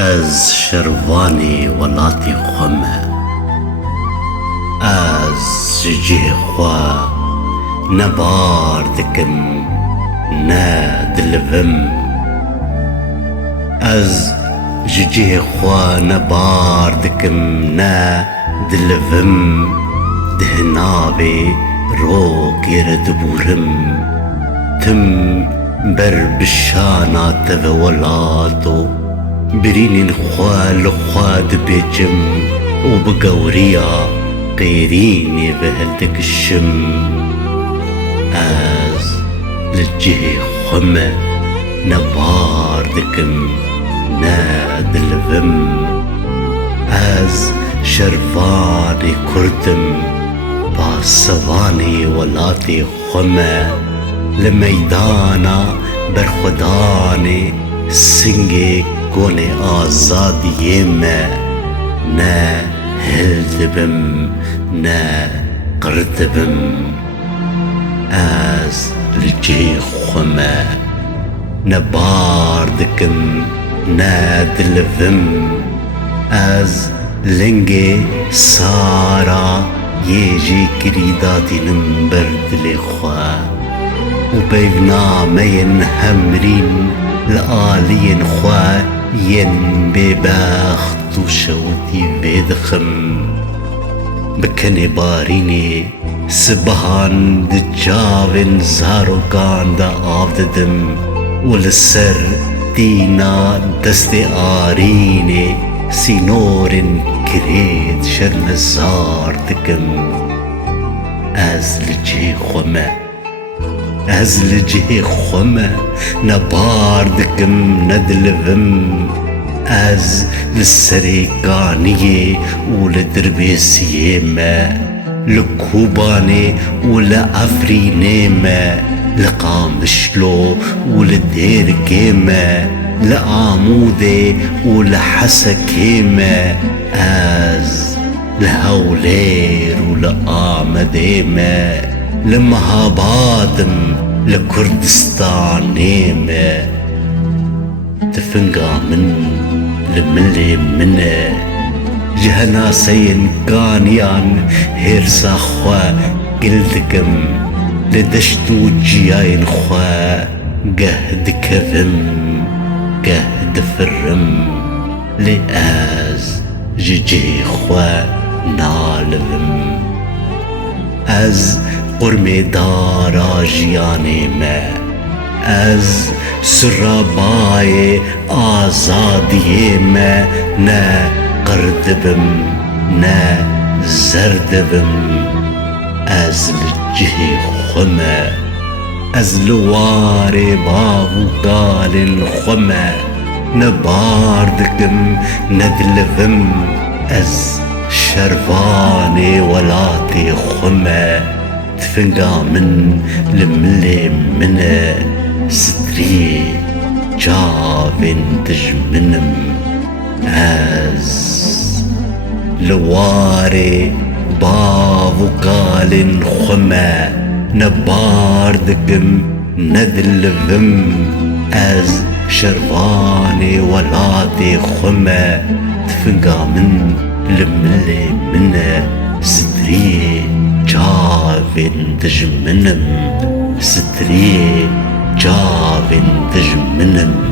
از شروانی ولاتی خومه از جه خوا نبار دکم نه دلوم از جه خوا نبار دکم نه دلوم دهناوی رو گرد بورم تم بر بشانات و ولاتو برين خوال خواد بيجم وبقوريا قيريني بهلدك الشم از لجه خمة نباردكم نادل ذم از شرفاني كردم باسواني ولاتي خمة لميدانا برخداني سنگي گونه آزادی ما نه هلد بم نه قرد بم از لجه خمه نباردکم نه دلوم از لنگ سارا یجی کریداتینم بردل خواه و بيفنامين همرين لآلين خوا ين بباخت وشوتي بيدخم بكني باريني سبهان دجاوين زاروكان دا آفددم ولسر دينا دستي آريني سينورن كريد شرمزار دكم از لجي خمه از لجه خمه نباردكم ندلفم از للسريقانية ولدربيسية ما لكوباني ولأفريني ما لقامشلو ولديركي ما لآمودي ولحسكي ما از لهولير ولآمدي ما لمهابادم لكردستان نيمة تفنقا من لملي منه جهنا سين كانيان هيرسا خوا قلدكم لدشتو جياين خوا قهد كذم قهد فرم لآز ججي خوا نالذم از قرمي دارا جياني ما از سراباي آزادي ما نا قردبم نا زردبم از لجه خمه از لواري بابو قال خمه نباردكم ندلفم از شرفاني ولاتي خمه تفنقا من لملي منه ستري جافن تجمنم از لواري بابو قال خمه نباردكم ندلفم از شرفاني ولاتي خمه تفنقا من لملي منه ستري جافن تجمنم ستري جافن تجمنم